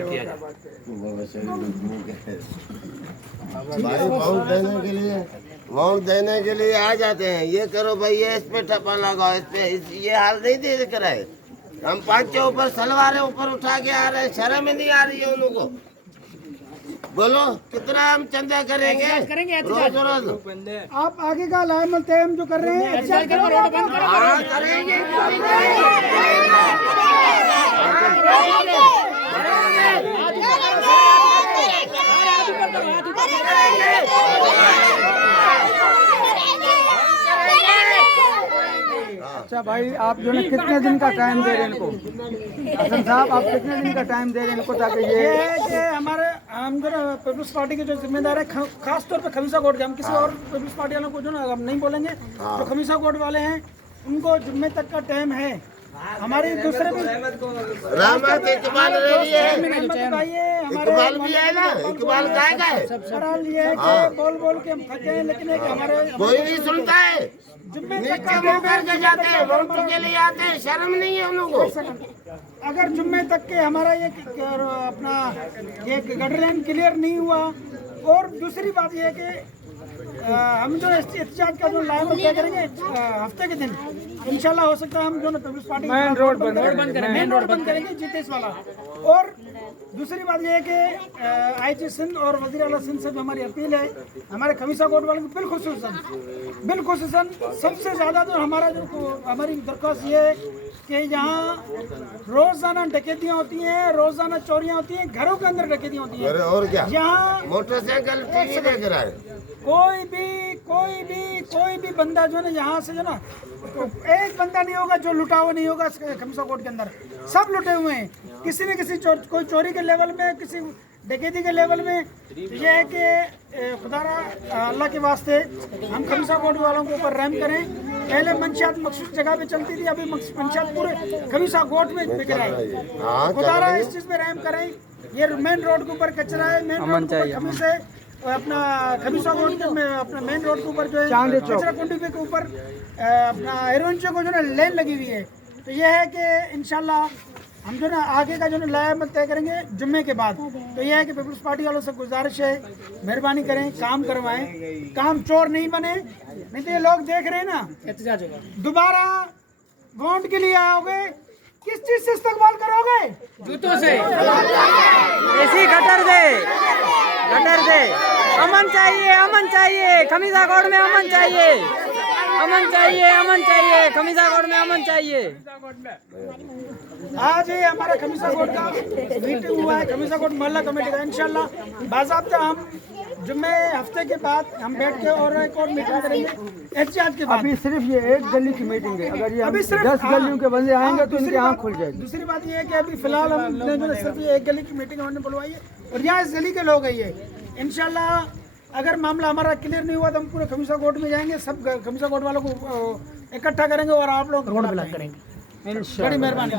किया जाए। भाई वोट देने के लिए आ जाते हैं। ये करो भाई, ये इस पे ठप्पा लगाओ, इस पे ये हाल नहीं दे कर रहे। हम 5 के ऊपर सलवारें ऊपर उठा के आ रहे हैं, शर्म ही नहीं आ रही है उन लोगों को। बोलो कितना हम चंदा करेंगे रोज रोज। आप आगे का लाइमल तयम जो कर रहे हैं हाँ करेंगे। अच्छा भाई, आप जो है कितने दिन का टाइम दे रहे हैं इनको? हसन साहब, आप कितने दिन का टाइम दे रहे हैं इनको ताकि ये है कि हमारे हम जो है पीपल्स पार्टी के जो जिम्मेदार है, खास तौर पे खमीसा कोट के, हम किसी और पीपल्स पार्टी वालों को जो ना हम नहीं बोलेंगे, जो खमीसा कोट वाले हैं उनको जुम्मे तक का टाइम है। हमारे दूसरे भी रहमत इकबाल रेडी है, इकबाल भी है ना, इकबाल गाएगा है। सवाल ये है कि बोल बोल के हम थक गए, लेकिन एक हमारे कोई नहीं सुनता है। जुम्मे तक नीचे मुंह करके जाते हैं, वोट के लिए आते हैं, शर्म नहीं है उन लोगों को। अगर जुम्मे तक के हमारा ये अपना ये गटर लाइन क्लियर नहीं हुआ, और दूसरी बात ये है कि हम जो एहतिजाज का जो लाइन तय करेंगे हफ्ते के दिन, इंशाल्लाह हो सकता है हम जो ना पीपल्स पार्टी मेन रोड बंद करेंगे जीतेश वाला। और दूसरी बात यह है कि आईजी सिंध और वज़ीर आला सिंध से जो हमारी अपील है, हमारे खमीसा कोट वालों को बिलखुसूसन सबसे ज़्यादा जो हमारी दरख्वास्त ये है कि यहाँ रोज़ाना डकैतियाँ होती हैं, रोज़ाना चोरियाँ होती हैं, घरों के अंदर डकैतियाँ होती हैं। और क्या, यहाँ मोटरसाइकिल टीवी देख रहा है। कोई भी बंदा जो है ना यहाँ से जो ना, तो एक बंदा नहीं होगा जो लुटा हुआ नहीं होगा खमीसा कोट के अंदर। सब लुटे हुए हैं, किसी न किसी कोई चोरी के लेवल में, किसी डकैती के लेवल में। यह है कि खुदारा अल्लाह के वास्ते हम खमीसा कोट वालों के ऊपर रहम करें। पहले मंशियात मखसूस जगह पे चलती थी, अभी मंशियात पूरे खमीसा कोट में बिक रहा है। खुदारा इस चीज़ में रहम करें। ये मेन रोड के ऊपर कचरा है, मेन रोड के ऊपर खमीसे अपना खमीसा रोड में अपना मेन रोड के ऊपर जो है कचरा कुंडी के ऊपर अपना हेरोइन को जो है लेन लगी हुई है। तो यह है कि इंशाल्लाह हम जो ना आगे का जो ना लाइमल तय करेंगे जुम्मे के बाद। तो यह है कि पीपल्स पार्टी वालों से गुजारिश है, मेहरबानी करें, काम करवाएं, काम चोर नहीं बने। नहीं तो ये लोग देख रहे हैं ना, दोबारा वोट के लिए आओगे, किस चीज से इस्तेमाल करोगे? जूतों से। ऐसी गटर दे अमन चाहिए खमीसा कोट में, अमन चाहिए खमीसा कोट में, अमन चाहिए। आज ये हमारा खमीसा कोट का मीटिंग हुआ है, खमीसा कोट मोहल्ला कमेटी का। इंशाल्लाह बाज़ाब्ता हम जुम्मे हफ्ते के बाद हम बैठ के और एक और मीटिंग करेंगे एहतिजाज के बाद। अभी सिर्फ ये एक गली की मीटिंग है, अगर ये अभी सिर्फ 10 गलियों के बंदे आएंगे तो इनकी आँख खुल जाएगी। दूसरी बात ये है कि अभी फिलहाल हमने जो सिर्फ ये एक गली की मीटिंग हमने बुलवाई है, और यहाँ इस गली के लोग हैं ये। इंशाल्लाह अगर मामला हमारा क्लियर नहीं हुआ तो हम पूरे खमीसा कोट में जाएंगे, सब खमीसा कोट वालों को इकट्ठा करेंगे और आप लोग रोड ब्लॉक करेंगे। बड़ी मेहरबानी।